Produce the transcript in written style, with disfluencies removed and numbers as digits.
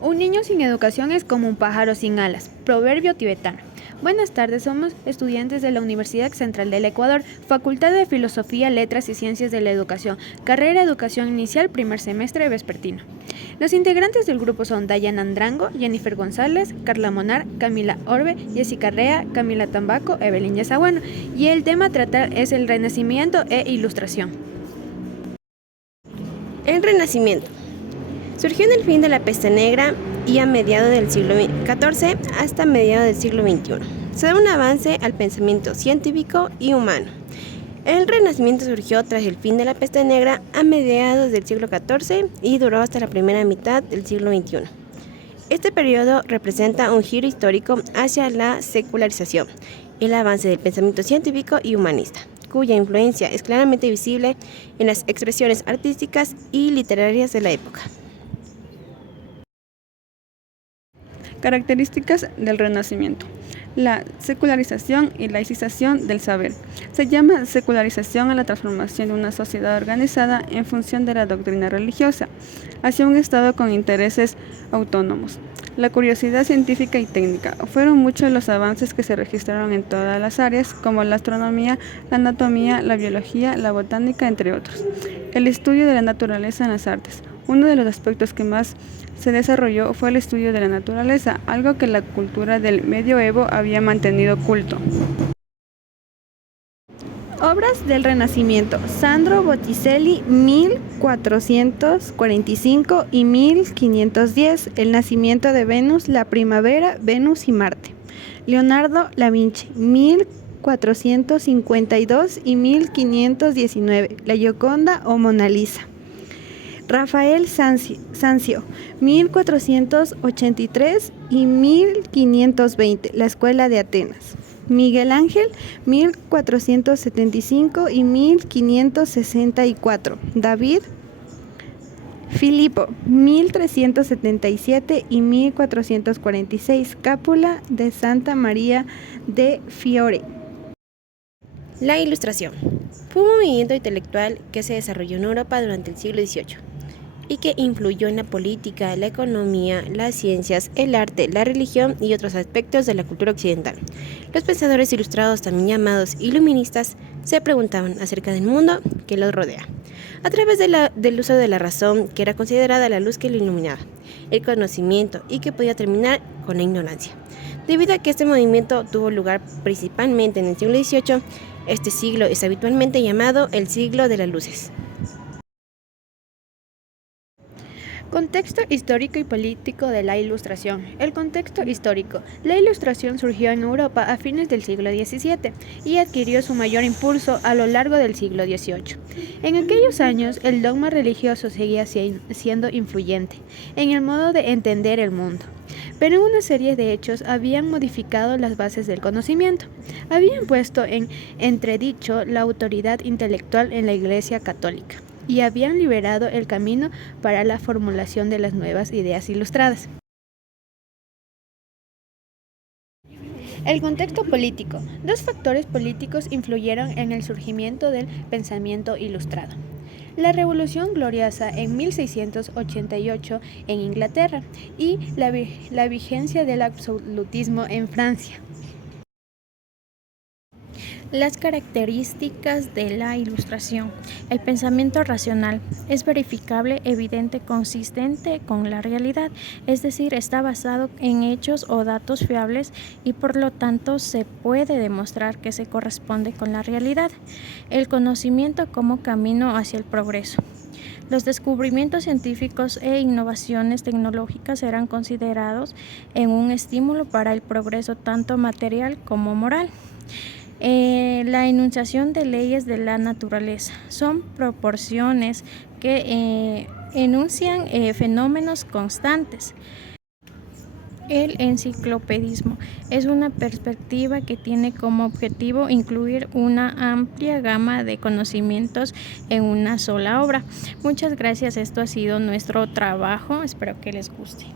Un niño sin educación es como un pájaro sin alas. Proverbio tibetano. Buenas tardes, somos estudiantes de la Universidad Central del Ecuador, Facultad de Filosofía, Letras y Ciencias de la Educación, carrera Educación Inicial, primer semestre vespertino. Los integrantes del grupo son Dayana Andrango, Jennifer González, Carla Monar, Camila Orbe, Jessica Rea, Camila Tambaco, Evelyn Yesaguano, y el tema a tratar es el Renacimiento e Ilustración. El Renacimiento surgió en el fin de la peste negra y a mediados del siglo XIV hasta mediados del siglo XXI. Se da un avance al pensamiento científico y humano. El Renacimiento surgió tras el fin de la peste negra a mediados del siglo XIV y duró hasta la primera mitad del siglo XXI. Este periodo representa un giro histórico hacia la secularización, el avance del pensamiento científico y humanista, cuya influencia es claramente visible en las expresiones artísticas y literarias de la época. Características del Renacimiento. La secularización y laicización del saber. Se llama secularización a la transformación de una sociedad organizada en función de la doctrina religiosa hacia un Estado con intereses autónomos. La curiosidad científica y técnica. Fueron muchos los avances que se registraron en todas las áreas, como la astronomía, la anatomía, la biología, la botánica, entre otros. El estudio de la naturaleza en las artes. Uno de los aspectos que más se desarrolló fue el estudio de la naturaleza, algo que la cultura del medioevo había mantenido oculto. Obras del Renacimiento. Sandro Botticelli, 1445 y 1510. El nacimiento de Venus, la primavera, Venus y Marte. Leonardo da Vinci, 1452 y 1519. La Gioconda o Mona Lisa. Rafael Sanzio, 1483 y 1520, la Escuela de Atenas. Miguel Ángel, 1475 y 1564. David Filipo, 1377 y 1446, Cápula de Santa María de Fiore. La Ilustración fue un movimiento intelectual que se desarrolló en Europa durante el siglo XVIII y que influyó en la política, la economía, las ciencias, el arte, la religión y otros aspectos de la cultura occidental. Los pensadores ilustrados, también llamados iluministas, se preguntaban acerca del mundo que los rodea, a través del uso de la razón, que era considerada la luz que lo iluminaba, el conocimiento y que podía terminar con la ignorancia. Debido a que este movimiento tuvo lugar principalmente en el siglo XVIII, este siglo es habitualmente llamado el siglo de las luces. Contexto histórico y político de la Ilustración. El contexto histórico. La Ilustración surgió en Europa a fines del siglo XVII y adquirió su mayor impulso a lo largo del siglo XVIII. En aquellos años, el dogma religioso seguía siendo influyente en el modo de entender el mundo. Pero una serie de hechos habían modificado las bases del conocimiento. Habían puesto en entredicho la autoridad intelectual en la Iglesia católica y habían liberado el camino para la formulación de las nuevas ideas ilustradas. El contexto político. Dos factores políticos influyeron en el surgimiento del pensamiento ilustrado. La Revolución Gloriosa en 1688 en Inglaterra y la vigencia del absolutismo en Francia. Las características de la Ilustración. El pensamiento racional es verificable, evidente, consistente con la realidad, es decir, está basado en hechos o datos fiables y por lo tanto se puede demostrar que se corresponde con la realidad. El conocimiento como camino hacia el progreso. Los descubrimientos científicos e innovaciones tecnológicas serán considerados en un estímulo para el progreso tanto material como moral. La enunciación de leyes de la naturaleza son proporciones que enuncian fenómenos constantes. El enciclopedismo es una perspectiva que tiene como objetivo incluir una amplia gama de conocimientos en una sola obra. Muchas gracias, esto ha sido nuestro trabajo, espero que les guste.